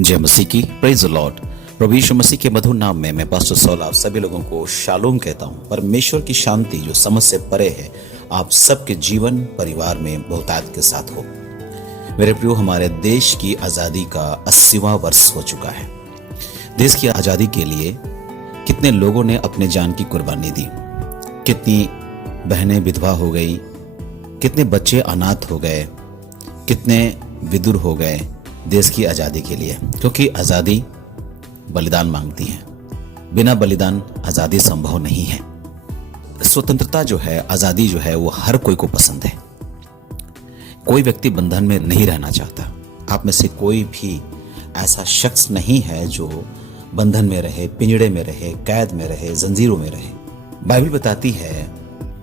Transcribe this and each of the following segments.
जय मसीह की, praise the Lord. प्रभु यीशु मसीह के मधुर नाम में मैं पास्टर सौल आप सभी लोगों को शालोम कहता हूँ। परमेश्वर की शांति जो समझ से परे है आप सबके जीवन परिवार में बहुतायत के साथ हो। मेरे प्रियो, हमारे देश की आज़ादी का 80वां वर्ष हो चुका है। देश की आज़ादी के लिए कितने लोगों ने अपने जान की कुर्बानी दी, कितनी बहनें विधवा हो गई, कितने बच्चे अनाथ हो गए, कितने विधुर हो गए देश की आज़ादी के लिए, क्योंकि आज़ादी बलिदान मांगती है। बिना बलिदान आज़ादी संभव नहीं है। स्वतंत्रता जो है, आज़ादी जो है, वो हर कोई को पसंद है। कोई व्यक्ति बंधन में नहीं रहना चाहता। आप में से कोई भी ऐसा शख्स नहीं है जो बंधन में रहे, पिंजड़े में रहे, कैद में रहे, जंजीरों में रहे। बाइबल बताती है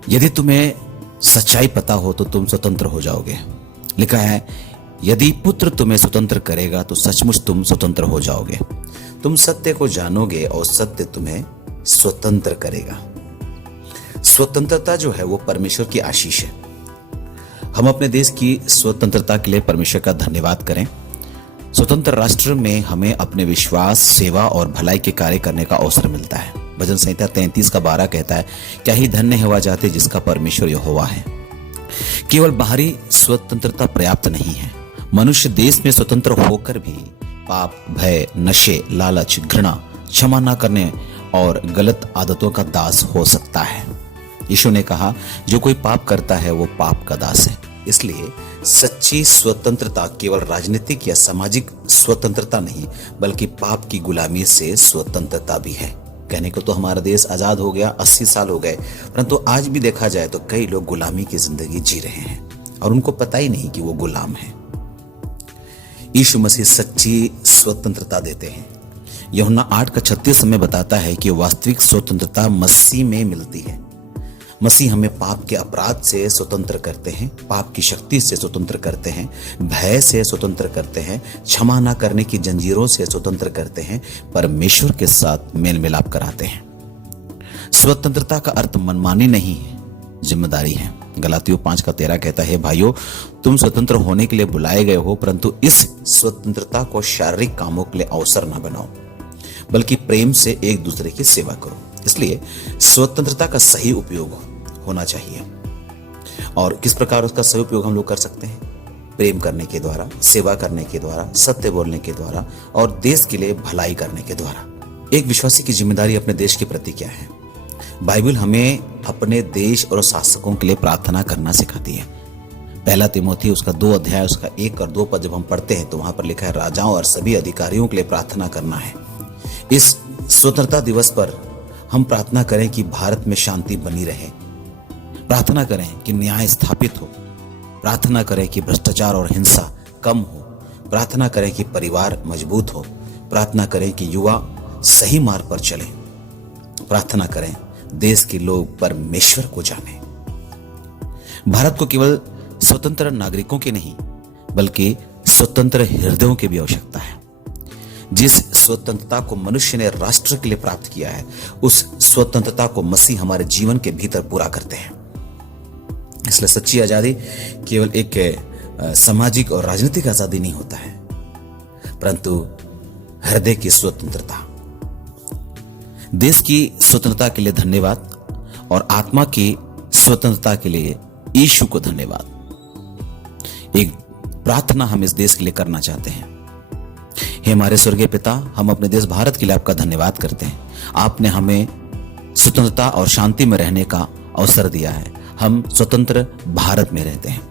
यदि तुम्हें सच्चाई पता हो तो तुम स्वतंत्र हो जाओगे। लिखा है यदि पुत्र तुम्हें स्वतंत्र करेगा तो सचमुच तुम स्वतंत्र हो जाओगे। तुम सत्य को जानोगे और सत्य तुम्हें स्वतंत्र करेगा। स्वतंत्रता जो है वो परमेश्वर की आशीष है। हम अपने देश की स्वतंत्रता के लिए परमेश्वर का धन्यवाद करें। स्वतंत्र राष्ट्र में हमें अपने विश्वास, सेवा और भलाई के कार्य करने का अवसर मिलता है। भजन संहिता 33:12 कहता है, क्या ही धन्य है वह जाति जिसका परमेश्वर यहोवा है। केवल बाहरी स्वतंत्रता पर्याप्त नहीं है। मनुष्य देश में स्वतंत्र होकर भी पाप, भय, नशे, लालच, घृणा, क्षमा न करने और गलत आदतों का दास हो सकता है। यीशु ने कहा जो कोई पाप करता है वो पाप का दास है। इसलिए सच्ची स्वतंत्रता केवल राजनीतिक या सामाजिक स्वतंत्रता नहीं बल्कि पाप की गुलामी से स्वतंत्रता भी है। कहने को तो हमारा देश आजाद हो गया, 80 साल हो गए, परंतु आज भी देखा जाए तो कई लोग गुलामी की जिंदगी जी रहे हैं और उनको पता ही नहीं कि वो गुलाम है। यीशु मसीह सच्ची स्वतंत्रता देते हैं। यूहन्ना 8:36 में बताता है कि वास्तविक स्वतंत्रता मसीह में मिलती है। मसीह हमें पाप के अपराध से स्वतंत्र करते हैं, पाप की शक्ति से स्वतंत्र करते हैं, भय से स्वतंत्र करते हैं, क्षमा ना करने की जंजीरों से स्वतंत्र करते हैं, परमेश्वर के साथ मेल मिलाप कराते हैं। स्वतंत्रता का अर्थ मनमानी नहीं है, जिम्मेदारी है। गलातियों 5:13 कहता है, भाइयों तुम स्वतंत्र होने के लिए बुलाए गए हो, परंतु इस स्वतंत्रता को शारीरिक कामों के लिए अवसर ना बनाओ, बल्कि प्रेम से एक दूसरे की सेवा करो। इसलिए स्वतंत्रता का सही उपयोग होना चाहिए। और किस प्रकार उसका सही उपयोग हम लोग कर सकते हैं? प्रेम करने के द्वारा, सेवा करने के द्वारा, सत्य बोलने के द्वारा और देश के लिए भलाई करने के द्वारा। एक विश्वासी की जिम्मेदारी अपने देश के प्रति क्या है? बाइबल हमें अपने देश और शासकों के लिए प्रार्थना करना सिखाती है। पहला तिमोथी उसका 2 अध्याय उसका 1 और 2 पद जब हम पढ़ते हैं तो वहां पर लिखा है राजाओं और सभी अधिकारियों के लिए प्रार्थना करना है। इस स्वतंत्रता दिवस पर हम प्रार्थना करें कि भारत में शांति बनी रहे, प्रार्थना करें कि न्याय स्थापित हो, प्रार्थना करें कि भ्रष्टाचार और हिंसा कम हो, प्रार्थना करें कि परिवार मजबूत हो, प्रार्थना करें कि युवा सही मार्ग पर चले, प्रार्थना करें देश के लोग परमेश्वर को जाने। भारत को केवल स्वतंत्र नागरिकों की नहीं बल्कि स्वतंत्र हृदयों की भी आवश्यकता है। जिस स्वतंत्रता को मनुष्य ने राष्ट्र के लिए प्राप्त किया है उस स्वतंत्रता को मसीह हमारे जीवन के भीतर पूरा करते हैं। इसलिए सच्ची आजादी केवल एक सामाजिक और राजनीतिक आजादी नहीं होता है, परंतु हृदय की स्वतंत्रता। देश की स्वतंत्रता के लिए धन्यवाद और आत्मा की स्वतंत्रता के लिए यीशु को धन्यवाद। एक प्रार्थना हम इस देश के लिए करना चाहते हैं। हे हमारे स्वर्गीय पिता, हम अपने देश भारत के लिए आपका धन्यवाद करते हैं। आपने हमें स्वतंत्रता और शांति में रहने का अवसर दिया है। हम स्वतंत्र भारत में रहते हैं।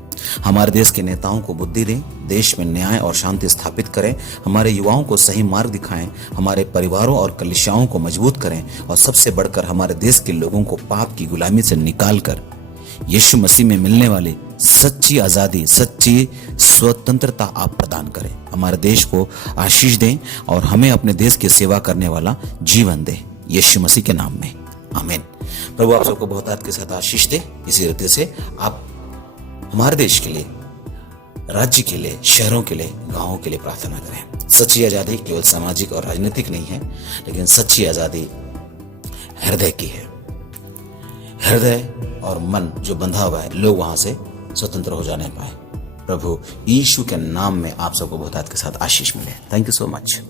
हमारे देश के नेताओं को बुद्धि दें, देश में न्याय और शांति स्थापित करें, हमारे युवाओं को सही मार्ग दिखाएं, हमारे परिवारों और कलिसियाओं को मजबूत करें और सबसे बढ़कर हमारे देश के लोगों को पाप की गुलामी से निकालकर यीशु मसीह में मिलने वाली सच्ची आजादी, सच्ची स्वतंत्रता आप प्रदान करें। हमारे देश को आशीष दें और हमें अपने देश की सेवा करने वाला जीवन दें, यीशु मसीह के नाम में, आमीन। प्रभु आप सबको बहुत के साथ आशीष दे। इसी रीति से आप हमारे देश के लिए, राज्य के लिए, शहरों के लिए, गांवों के लिए प्रार्थना करें। सच्ची आजादी केवल सामाजिक और राजनीतिक नहीं है, लेकिन सच्ची आजादी हृदय की है। हृदय और मन जो बंधा हुआ है, लोग वहां से स्वतंत्र हो जाने पाए। प्रभु यीशु के नाम में आप सबको बहुतायत के साथ आशीष मिले। Thank you so much.